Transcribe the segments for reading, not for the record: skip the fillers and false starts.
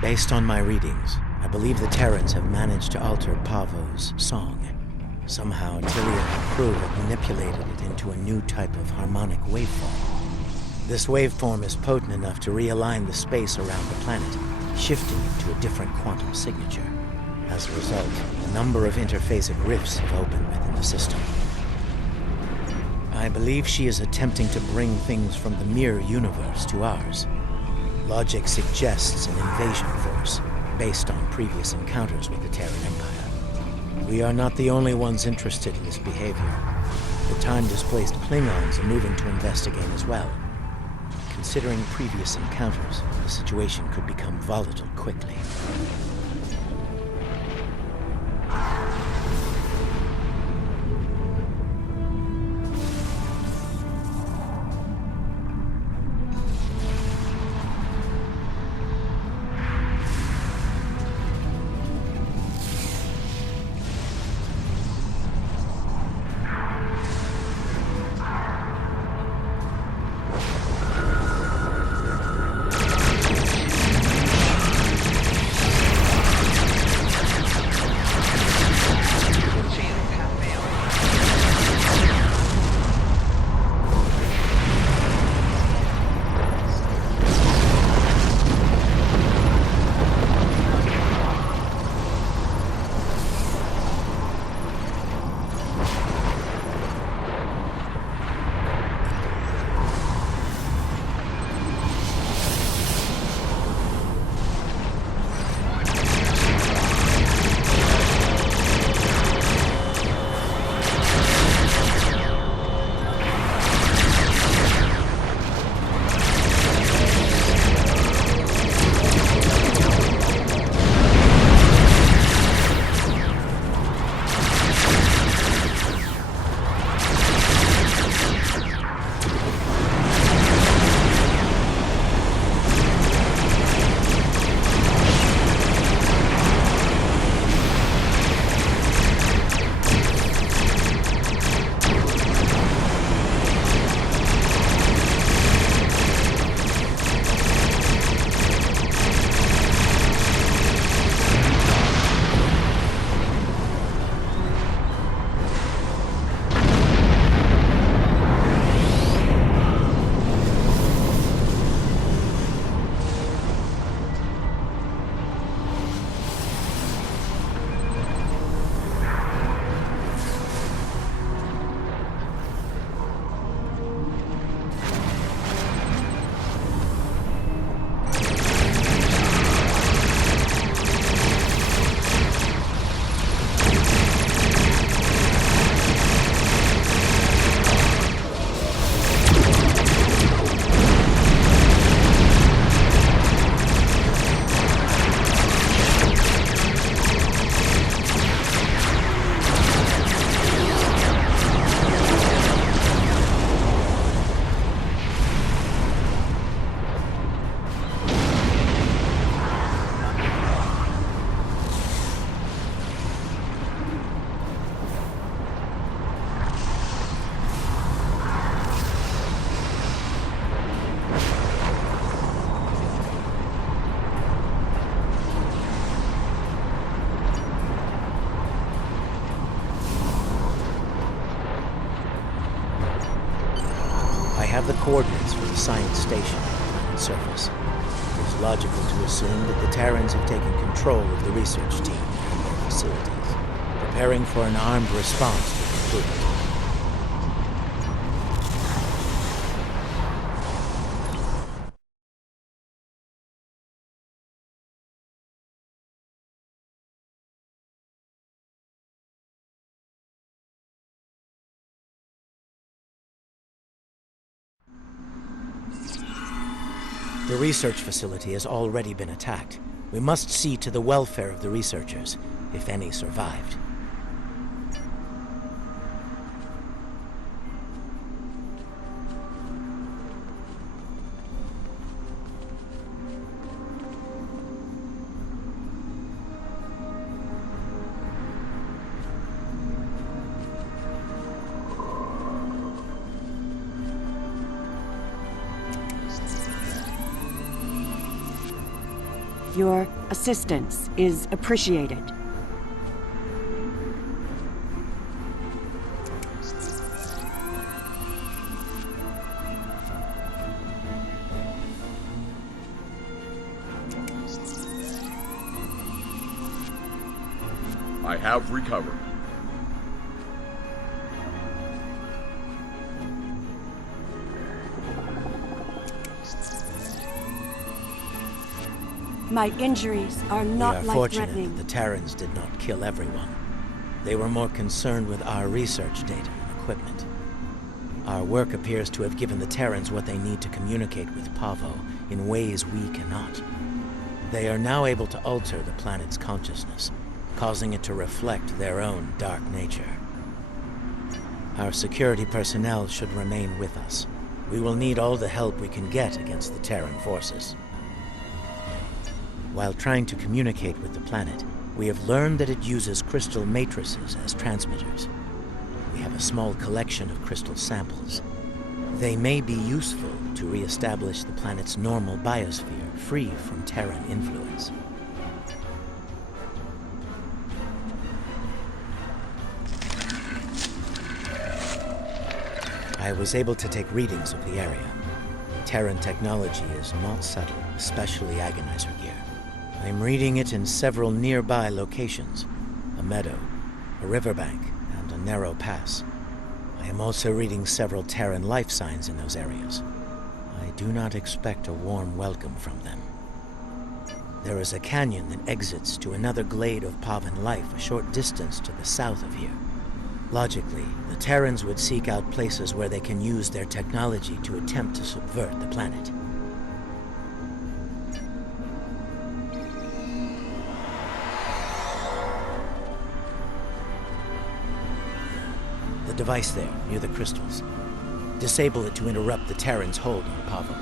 Based on my readings, I believe the Terrans have managed to alter Pahvo's song. Somehow, Tilly and her crew have manipulated it into a new type of harmonic waveform. This waveform is potent enough to realign the space around the planet, shifting it to a different quantum signature. As a result, a number of interphasic rifts have opened within the system. I believe she is attempting to bring things from the mirror universe to ours. Logic suggests an invasion force, based on previous encounters with the Terran Empire. We are not the only ones interested in this behavior. The time-displaced Klingons are moving to investigate as well. Considering previous encounters, the situation could become volatile quickly. have the coordinates for the science station on the planet's surface. It is logical to assume that the Terrans have taken control of the research team and their facilities, preparing for an armed response to conclude it. The research facility has already been attacked. We must see to the welfare of the researchers, if any survived. Your assistance is appreciated. I have recovered. My injuries are We not are fortunate life-threatening. that the Terrans did not kill everyone. They were more concerned with our research data and equipment. Our work appears to have given the Terrans what they need to communicate with Pahvo in ways we cannot. They are now able to alter the planet's consciousness, causing it to reflect their own dark nature. Our security personnel should remain with us. We will need all the help we can get against the Terran forces. While trying to communicate with the planet, we have learned that it uses crystal matrices as transmitters. We have a small collection of crystal samples. They may be useful to re-establish the planet's normal biosphere free from Terran influence. I was able to take readings of the area. Terran technology is not subtle, especially agonizer gear. I'm reading it in several nearby locations: a meadow, a riverbank, and a narrow pass. I am also reading several Terran life signs in those areas. I do not expect a warm welcome from them. There is a canyon that exits to another glade of Pahvan life a short distance to the south of here. Logically, the Terrans would seek out places where they can use their technology to attempt to subvert the planet. The device there, near the crystals. Disable it to interrupt the Terrans' hold on Pahvo.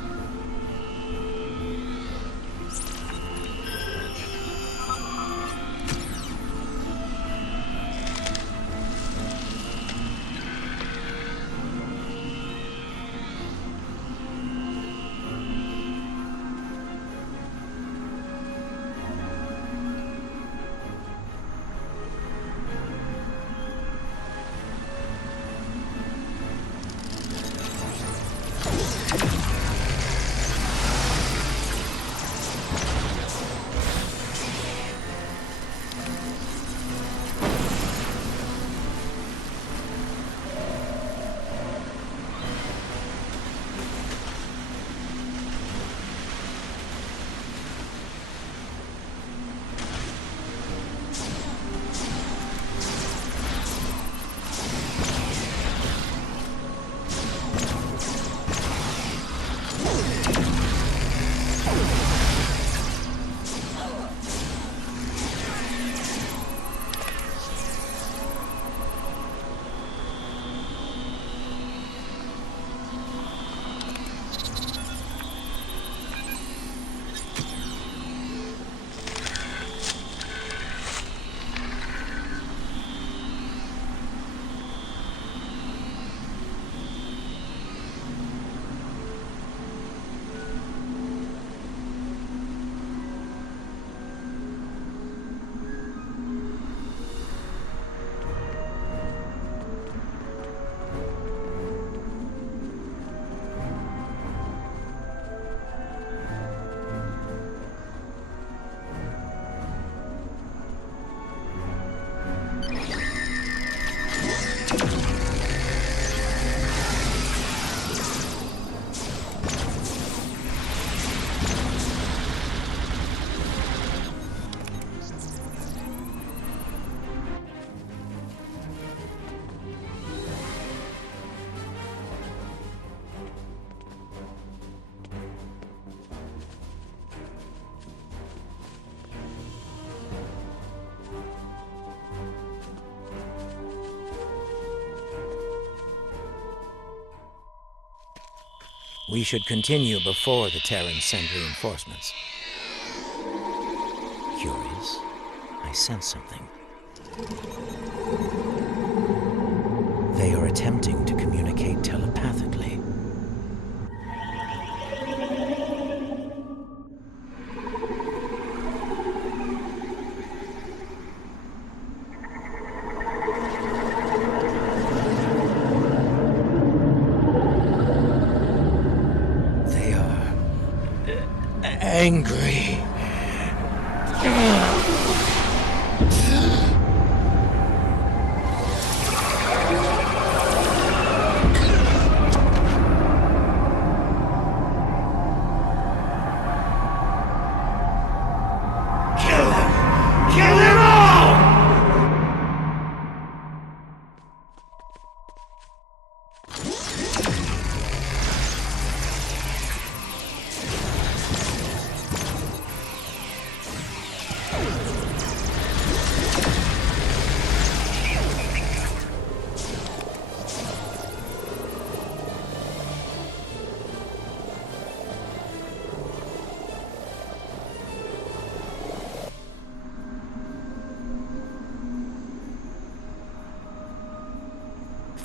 We should continue before the Terrans send reinforcements. Curious. I sense something. They are attempting to communicate telepathically. angry.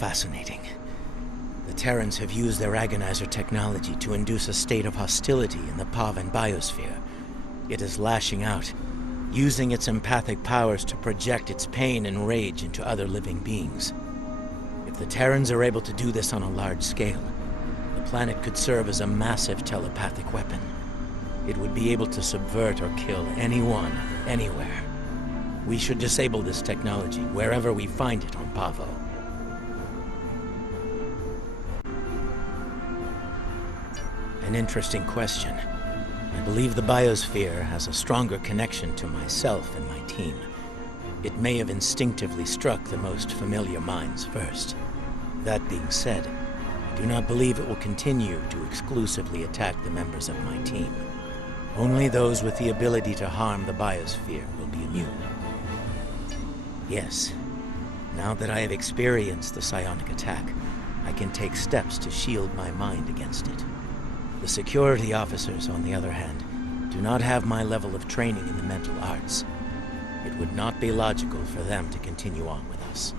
Fascinating. The Terrans have used their agonizer technology to induce a state of hostility in the Pahvo biosphere. It is lashing out, using its empathic powers to project its pain and rage into other living beings. If the Terrans are able to do this on a large scale, the planet could serve as a massive telepathic weapon. It would be able to subvert or kill anyone, anywhere. We should disable this technology wherever we find it on Pahvo. An interesting question. I believe the biosphere has a stronger connection to myself and my team. It may have instinctively struck the most familiar minds first. That being said, I do not believe it will continue to exclusively attack the members of my team. Only those with the ability to harm the biosphere will be immune. Yes, now that I have experienced the psionic attack, I can take steps to shield my mind against it. The security officers, on the other hand, do not have my level of training in the mental arts. It would not be logical for them to continue on with us.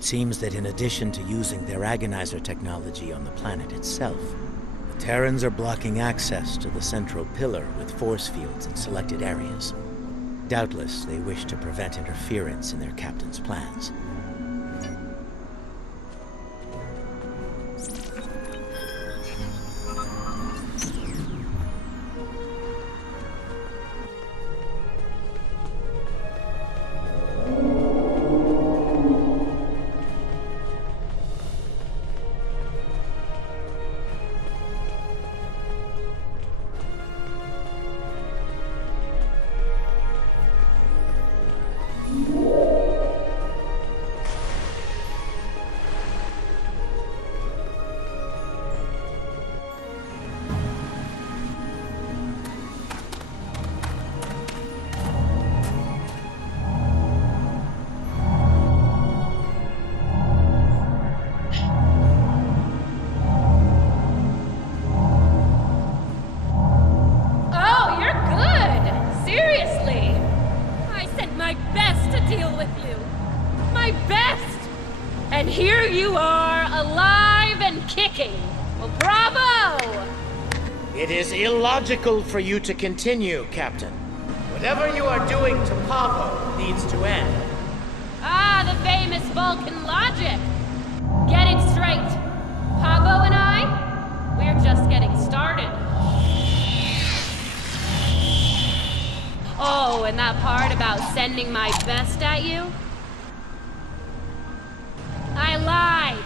It seems that in addition to using their agonizer technology on the planet itself, the Terrans are blocking access to the central pillar with force fields in selected areas. Doubtless, they wish to prevent interference in their captain's plans. It is illogical for you to continue, Captain. Whatever you are doing to Pahvo needs to end. Ah, the famous Vulcan logic! Get it straight. Pahvo and I, we're just getting started. Oh, and that part about sending my best at you? I lied.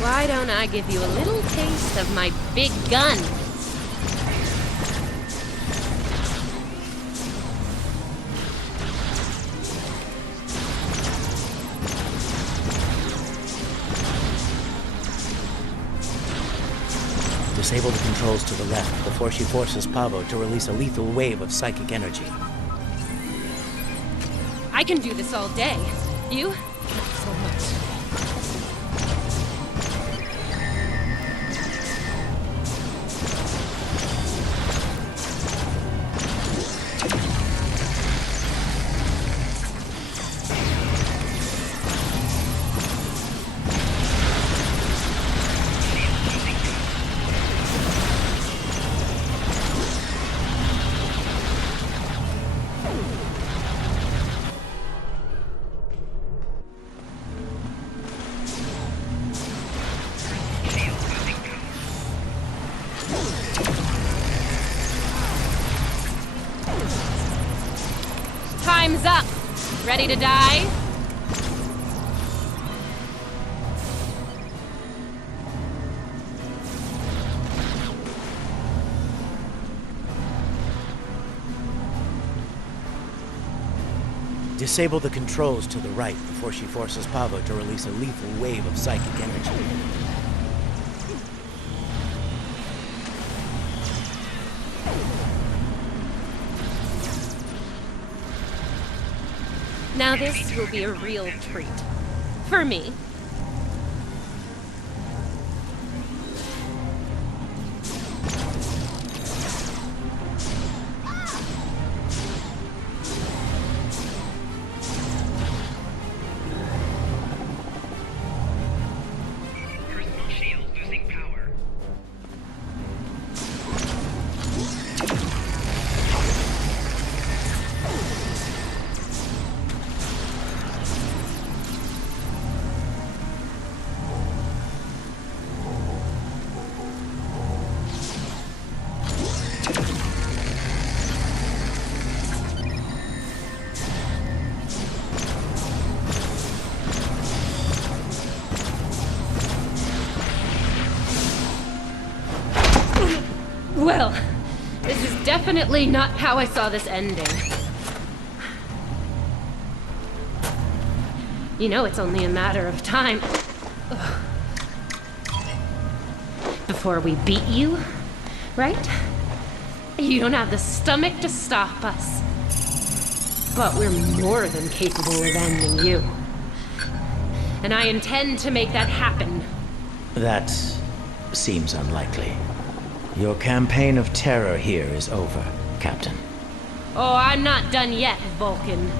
Why don't I give you a little taste of my big gun? Disable the controls to the left before she forces Pahvo to release a lethal wave of psychic energy. I can do this all day. You? Not so much. Time's up. Ready to die? Disable the controls to the right before she forces Pahvo to release a lethal wave of psychic energy. Now this will be a real treat. For me. Personal shield losing power. Well, this is definitely not how I saw this ending. You know, it's only a matter of time before we beat you, right? You don't have the stomach to stop us. But we're more than capable of ending you. And I intend to make that happen. That seems unlikely. Your campaign of terror here is over, Captain. Oh, I'm not done yet, Vulcan.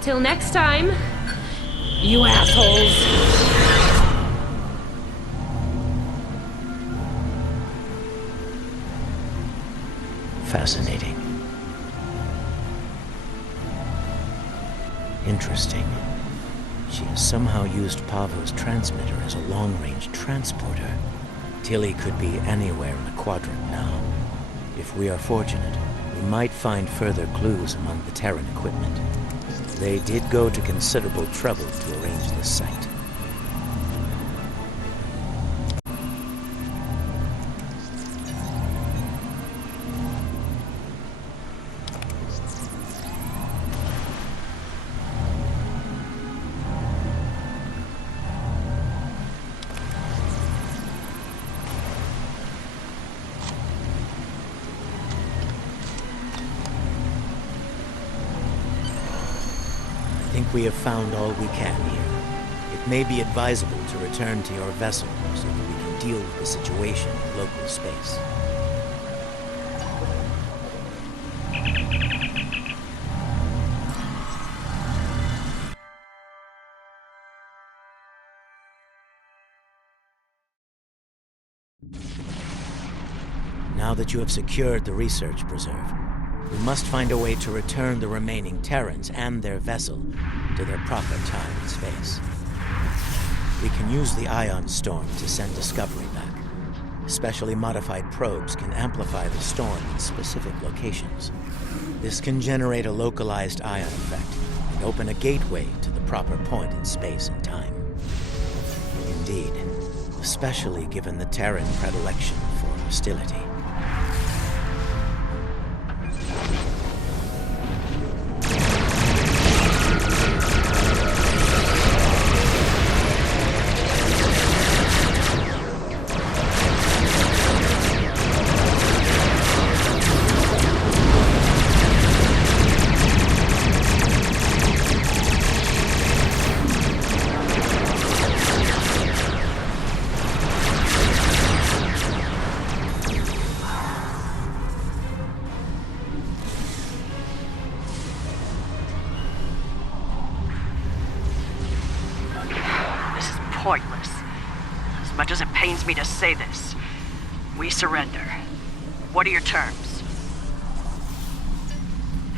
Till next time, you assholes. Fascinating. Interesting. She has somehow used Pahvo's transmitter as a long-range transporter. Tilly could be anywhere in the quadrant now. If we are fortunate, we might find further clues among the Terran equipment. They did go to considerable trouble to arrange this site. think we have found all we can here. It may be advisable to return to your vessel so that we can deal with the situation in local space. Now that you have secured the research preserve, we must find a way to return the remaining Terrans and their vessel to their proper time and space. We can use the ion storm to send Discovery back. Specially modified probes can amplify the storm in specific locations. This can generate a localized ion effect and open a gateway to the proper point in space and time. Indeed, especially given the Terran predilection for hostility. Pointless. As much as it pains me to say this, we surrender. What are your terms?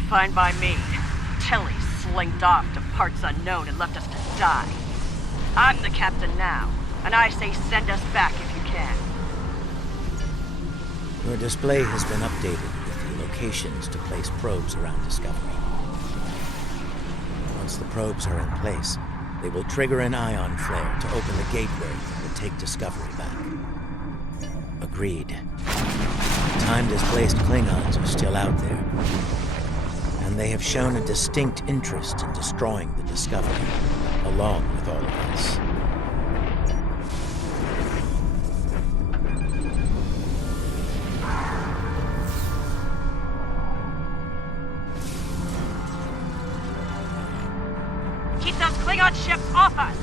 Fine by me. Tilly slinked off to parts unknown and left us to die. I'm the captain now, and I say send us back if you can. Your display has been updated with the locations to place probes around Discovery. Once the probes are in place, they will trigger an ion flare to open the gateway that will take Discovery back. Agreed. Time-displaced Klingons are still out there, and they have shown a distinct interest in destroying the Discovery, along with all of us. Keep those Klingon ships off us!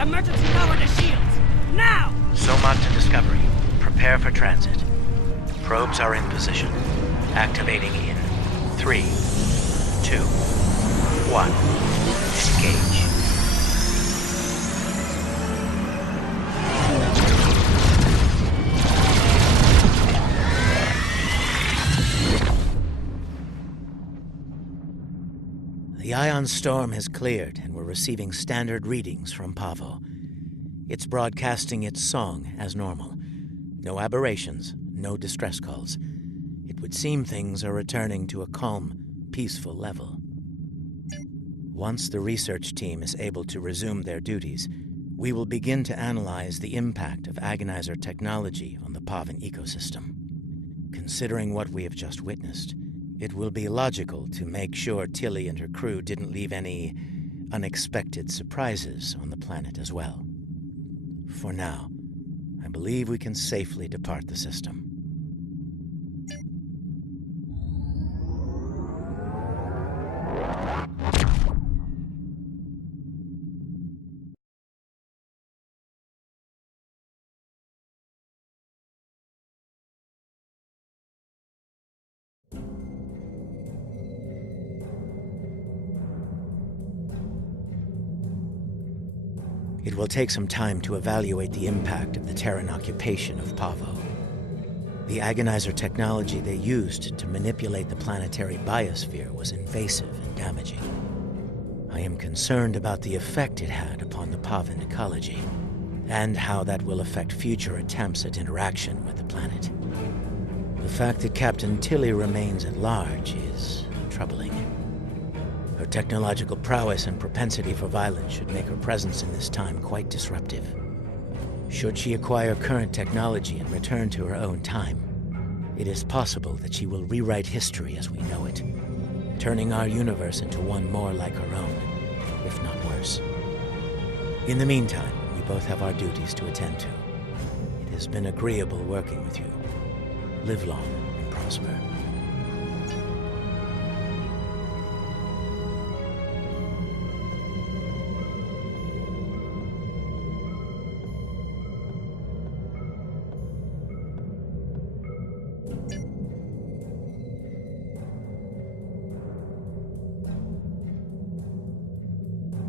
Emergency power to shields! Now! Somat to Discovery. Prepare for transit. Probes are in position. Activating in 3, 2, 1. Engage. The ion storm has cleared, and we're receiving standard readings from Pahvo. It's broadcasting its song as normal. No aberrations, no distress calls. It would seem things are returning to a calm, peaceful level. Once the research team is able to resume their duties, we will begin to analyze the impact of agonizer technology on the Pahvan ecosystem. Considering what we have just witnessed, it will be logical to make sure Tilly and her crew didn't leave any unexpected surprises on the planet as well. For now, I believe we can safely depart the system. It will take some time to evaluate the impact of the Terran occupation of Pahvo. The agonizer technology they used to manipulate the planetary biosphere was invasive and damaging. I am concerned about the effect it had upon the Pahvan ecology, and how that will affect future attempts at interaction with the planet. The fact that Captain Tilly remains at large is troubling. Her technological prowess and propensity for violence should make her presence in this time quite disruptive. Should she acquire current technology and return to her own time, it is possible that she will rewrite history as we know it, turning our universe into one more like her own, if not worse. In the meantime, we both have our duties to attend to. It has been agreeable working with you. Live long and prosper.